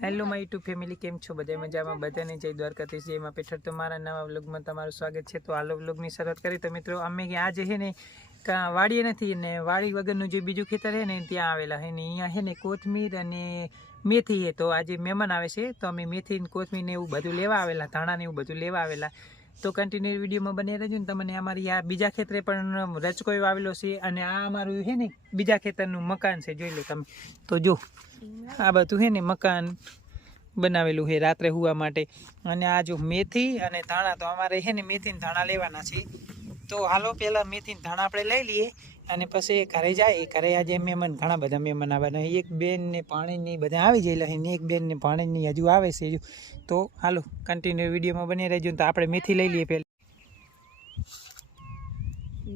Hello my YouTube family કેમ છો? બધા મજામાં? બધાને જય દ્વારકાધીશ જયમાં પેઠળ. તો મારા નવા વ્લોગમાં તમારું સ્વાગત છે. તો હાલો વ્લોગની શરૂઆત કરી તો મિત્રો, અમે આજે છે ને વાડીએ નથી, ને વાડી વગરનું જે બીજું ખેતર છે ને, ત્યાં આવેલા છે ને. અહીંયા છે ને કોથમીર અને મેથી છે. તો આજે મહેમાન આવે છે. તો અમે મેથી કોથમીર ને એવું બધું લેવા આવેલા ધાણા ને એવું બધું લેવા આવેલા. તો કન્ટિન્યુ વિડીયોમાં બની રહેજો ને તમને અમારી આ બીજા ખેતરે પણ રચકોયો આવેલો છે અને આ અમારું છે ને બીજા ખેતરનું મકાન છે, જોઈ લો તમે. તો જો, આ બધું છે ને મકાન બનાવેલું છે રાત્રે હુવા માટે. અને આ જો મેથી અને ધાણા, તો અમારે છે ને મેથી ધાણા લેવાના છે. તો હાલો, પહેલાં મેથી ધાણા આપણે લઈ લઈએ. અને પછી ઘરે જાય ઘરે આજે મહેમાન ઘણા બધા મહેમાન આવવાના. એક બેનને પાણીની બધા આવી જાય ને એક બેનને પાણીની હજુ આવે છે હજુ. તો હાલો કન્ટિન્યુ વિડીયોમાં બની રહેજો તો આપણે મેથી લઈ લઈએ પહેલાં.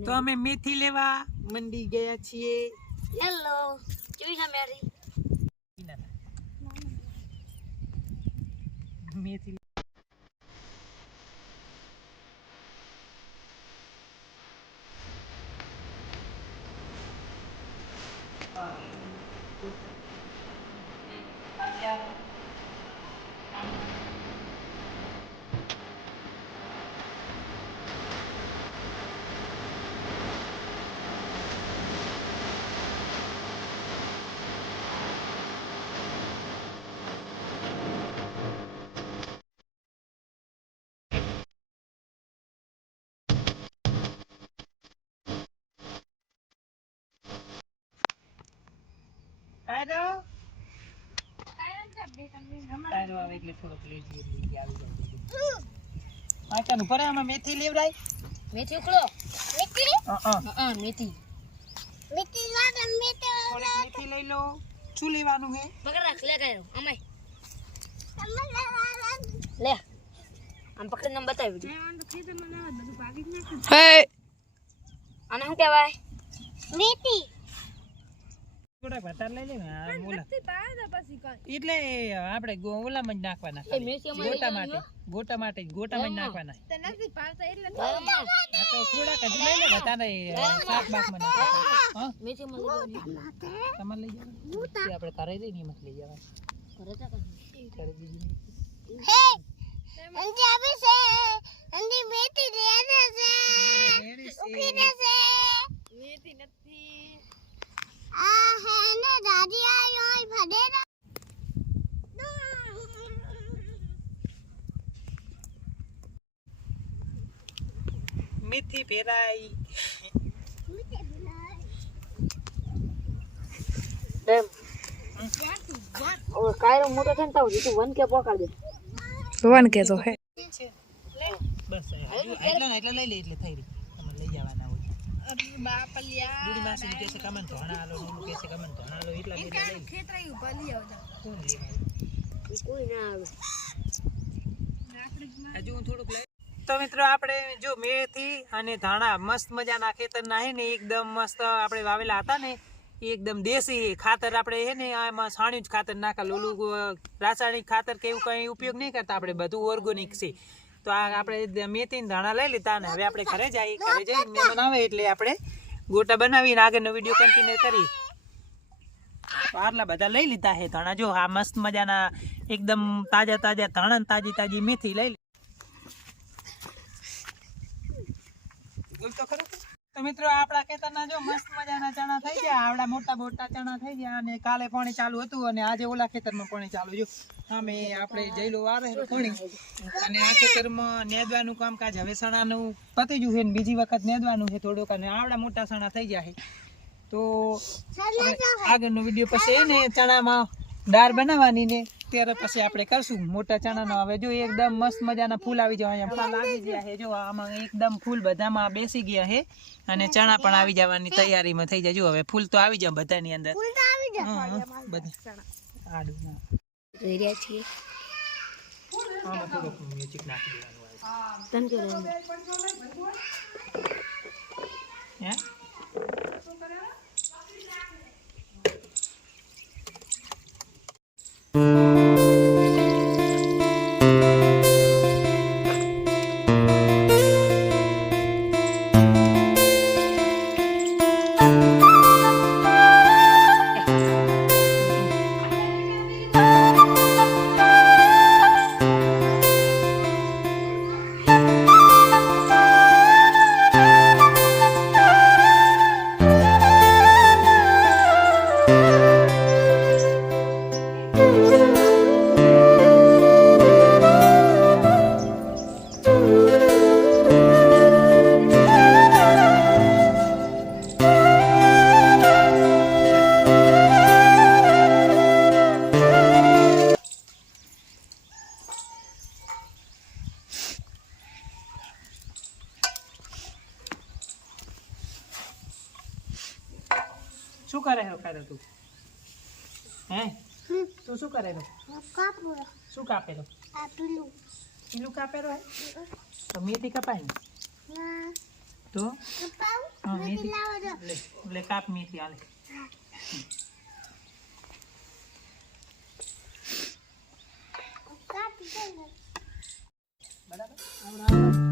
તો અમે મેથી લેવા મંડી ગયા છીએ. હેલો કેવી છે મેરી? મેથી આરો આરો આવે એટલે થોડોક લેટ જેટલી આવી જાય આ કાનું પર આમાં મેથી લેવરાય? મેથી ઉકળો. મેથી? હા મેથી. મેથી લાગે મેથી થોડીક મેથી લઈ લો. શું લેવાનું હે? પકડ રાખ લે કાયરો અમાય લે આમ પકડીને આમ બતાવી દે હે. આને શું કહેવાય? મેથી. થોડાક વધારે લઈ આ એટલે આપણે ઓલામાં જ નાખવાના એ મેથી અમારે ગોટા માટે. ગોટા માટે ગોટામાં જ નાખવાના. આ તો થોડાક લઈ લે વધારે શાક હા? માં આપણે કરે લઈ ને એમાં લઈ જવાનું. કરે છે કરે બીજી નહીં. અંજી છે. અંજી મેથી લેને છે. રેડી છે. મેથી નથી આ હે ને દાદી આયો હોય ભડેરા મેથી પેરાઈ એમ હવે કાયરો મોટો થઈને તાવ જીતું વન કે પકડ દે વન કે તો હે બસ એટલા એટલા લઈ લે એટલે થઈ રહી તમે લઈ જવાના હોય દીદી માસી કહે છે કમન ધોણા આલો નું કહે છે કમન ધોણા આલો એટલા એટલા લઈ આવતા કોણ લે કોઈ ના આવે હજુ હું થોડુંક લઈ તો મિત્રો આપણે જો મેથી અને ધાણા મસ્ત મજાના ખેતરના હે ને, એકદમ મસ્ત આપણે વાવેલા હતા ને, એકદમ દેશી ખાતર આપણે હે ને, આમાં સાણ્યું જ ખાતર નાખેલું ઓલું રાસાયણિક ખાતર કે એવું કંઈ ઉપયોગ નહીં કરતા આપણે, બધું ઓર્ગોનિક છે. તો આ આપણે મેથી ધાણા લઈ લીધા ને, હવે આપણે ઘરે જઈએ ઘરે જઈને મહેમાન આવે એટલે આપણે ગોટા બનાવીને આગળનો વીડિયો કન્ટિન્યુ કરી આટલા બધા લઈ લીધા છે ધાણા. જો આ મસ્ત મજાના, એકદમ તાજા તાજા ધાણા તાજી તાજી મેથી લઈ લી- બોલ તો ખરું તો મિત્રો આપણા ખેતરના જો મસ્ત મજાના ચણા થઈ ગયા. આવડા મોટા મોટા ચણા થઈ ગયા અને કાલે પાણી ચાલુ હતું અને આજે ઓલા ખેતરમાં પાણી ચાલુ જો અમે આપણે જઈલો છે પાણી. અને આ ખેતરમાં નેદવાનું કામકાજ હવે સણાનું પતી ગયું છે ને બીજી વખત નેદવાનું છે થોડુંક. અને આવડા મોટા સણા થઈ ગયા છે. તો આપણે આગળનો વીડિયો પછી ને ચણામાં દાળ બનાવવાની ને ત્યારે પછી આપણે કરશું. મોટા ચણાનો હવે જો એકદમ મસ્ત મજાના ફૂલ આવી જવા અહીંયા ફૂલ આવી ગયા છે. જો આમાં એકદમ ફૂલ બધામાં બેસી ગયા છે. અને ચણા પણ આવી જવાની તૈયારીમાં થઈ જાય. જો હવે ફૂલ તો આવી જાય બધાની અંદર. બધા આડું ના રહ્યા છીએ. આમાં થોડુંક મ્યુઝિક નાખી દેવાનું હે? શું કરે છે ખાધો તું? હે? તું શું કરે કાપું શું કાપેલો આ પેલું પીલું કાપેલો હે? તો મેથી કપાય ને? તો? મેથી. લે લે કાપ મેથી આલે કાપી દે બરાબર? હું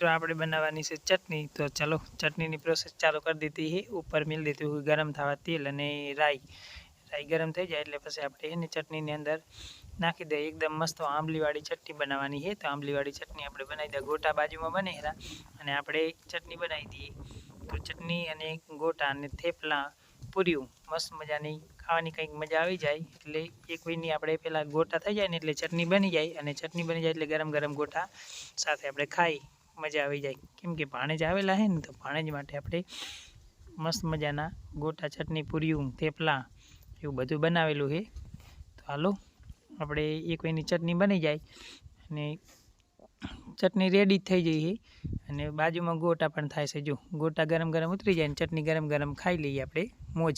મિત્રો, આપણે બનાવવાની છે ચટણી. તો ચલો, ચટણીની પ્રોસેસ ચાલુ કરી દીધી છે. ઉપર મિલ દીધું ગરમ થવા તેલ અને રાઈ. રાઈ ગરમ થઈ જાય એટલે પછી આપણે એને ચટણીની અંદર નાખી દઈએ. એકદમ મસ્ત આંબલીવાળી ચટણી બનાવવાની છે. તો આંબલીવાળી ચટણી આપણે બનાવી દઈએ. ગોટા બાજુમાં બને હેરા અને આપણે ચટણી બનાવી દઈએ. તો ચટણી અને ગોટા અને થેપલા પૂર્યું મસ્ત મજાની ખાવાની કંઈક મજા આવી જાય. એટલે એક વીની આપણે પહેલાં ગોટા થઈ જાય ને એટલે ચટણી બની જાય. અને ચટણી બની જાય એટલે ગરમ ગરમ ગોટા સાથે આપણે ખાઈ મજા આવી જાય. કેમ કે ભાણેજ આવેલા છે ને તો ભાણેજ માટે આપણે મસ્ત મજાના ગોટા ચટણી, પૂર્યું, થેપલા એવું બધું બનાવેલું છે તો હાલો, આપણે એક કોઈની ચટણી બની જાય અને ચટણી રેડી થઈ જઈ છે અને બાજુમાં ગોટા પણ થાય છે. જો ગોટા ગરમ ગરમ ઉતરી જાય ને ચટણી ગરમ ગરમ ખાઈ લઈએ આપણે મોજ.